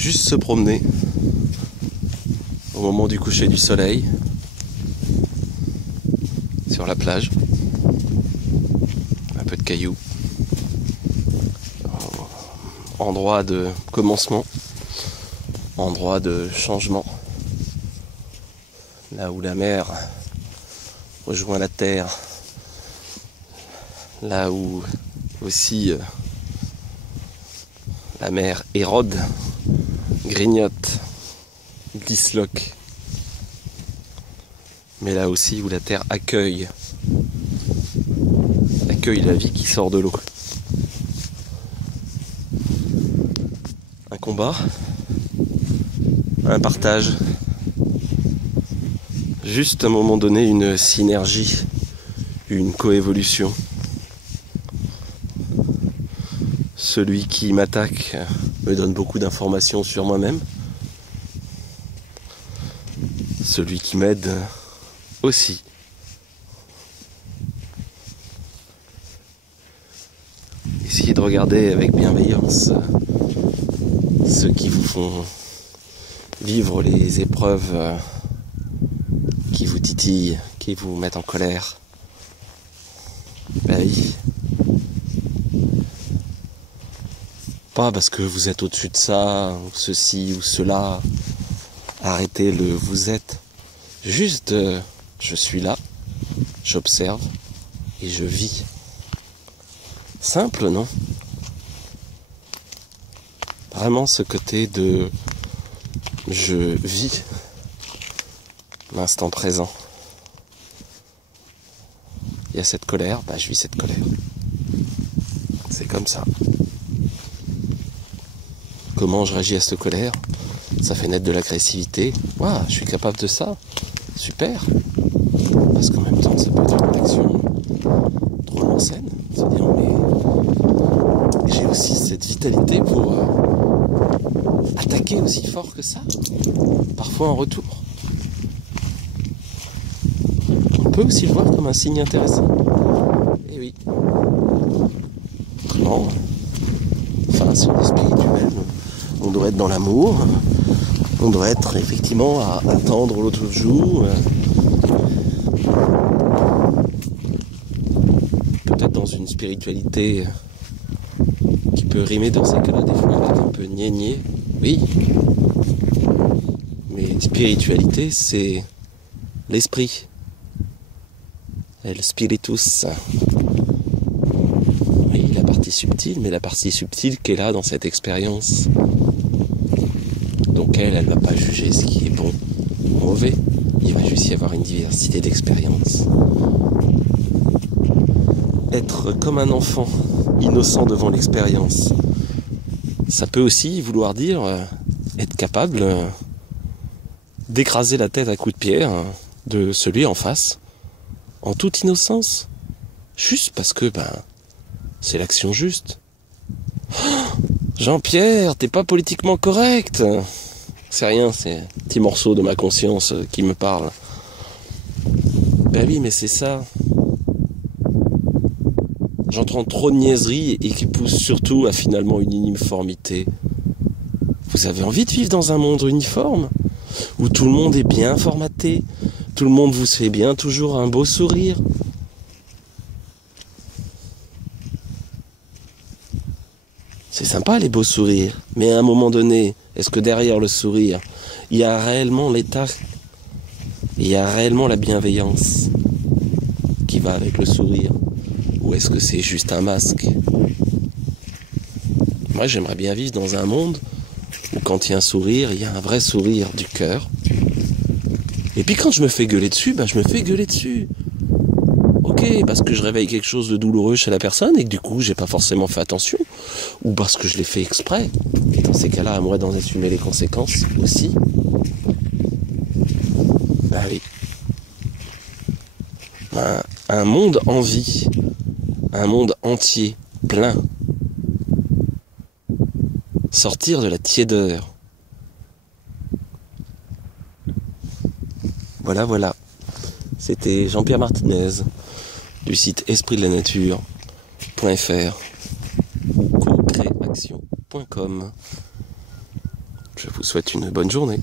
juste se promener au moment du coucher du soleil sur la plage, un peu de cailloux, endroit de commencement, endroit de changement, là où la mer rejoint la terre, là où aussi la mer érode, grignote, disloque, mais là aussi où la terre accueille la vie qui sort de l'eau. Un combat, un partage, juste à un moment donné une synergie, une coévolution. Celui qui m'attaque me donne beaucoup d'informations sur moi-même. Celui qui m'aide aussi. Essayez de regarder avec bienveillance ceux qui vous font vivre les épreuves qui vous titillent, qui vous mettent en colère. Ben oui. Pas parce que vous êtes au-dessus de ça, ou ceci ou cela. Arrêtez le vous êtes. Juste, je suis là, j'observe et je vis. Simple, non? Vraiment ce côté de je vis l'instant présent. Il y a cette colère, bah je vis cette colère. C'est comme ça. Comment je réagis à cette colère? Ça fait naître de l'agressivité. Waouh, je suis capable de ça. Super. Parce qu'en même temps, ça peut être une action drôlement saine. Se dire, mais j'ai aussi cette vitalité pour attaquer aussi fort que ça. Parfois en retour. On peut aussi le voir comme un signe intéressant. Eh oui. Comment? Enfin, sur le spirituel, on doit être dans l'amour. On doit être effectivement à attendre l'autre jour. Peut-être dans une spiritualité qui peut rimer dans ces cas-là des fois avec un peu niais. Oui. Mais spiritualité, c'est l'esprit. El spiritus. Oui, la partie subtile, mais la partie subtile qui est là dans cette expérience. Donc elle va pas juger ce qui est bon ou mauvais. Il va juste y avoir une diversité d'expériences. Être comme un enfant, innocent devant l'expérience. Ça peut aussi vouloir dire être capable d'écraser la tête à coups de pierre de celui en face, en toute innocence. Juste parce que, c'est l'action juste. Jean-Pierre, t'es pas politiquement correct. C'est rien, c'est un petit morceau de ma conscience qui me parle. Ben oui, mais c'est ça. J'entends trop de niaiseries et qui poussent surtout à finalement une uniformité. Vous avez envie de vivre dans un monde uniforme où tout le monde est bien formaté, tout le monde vous fait bien toujours un beau sourire. C'est sympa les beaux sourires, mais à un moment donné, est-ce que derrière le sourire, il y a réellement l'état, il y a réellement la bienveillance qui va avec le sourire? Ou est-ce que c'est juste un masque? Moi j'aimerais bien vivre dans un monde où quand il y a un sourire, il y a un vrai sourire du cœur. Et puis quand je me fais gueuler dessus, je me fais gueuler dessus. Ok, parce que je réveille quelque chose de douloureux chez la personne et que du coup j'ai pas forcément fait attention, ou parce que je l'ai fait exprès. Et dans ces cas-là, à moi d'en assumer les conséquences aussi. Ben oui. Un monde en vie, un monde entier, plein. Sortir de la tiédeur. Voilà. C'était Jean-Pierre Martinez du site espritdelanature.fr ou cocréaction.com. Je vous souhaite une bonne journée.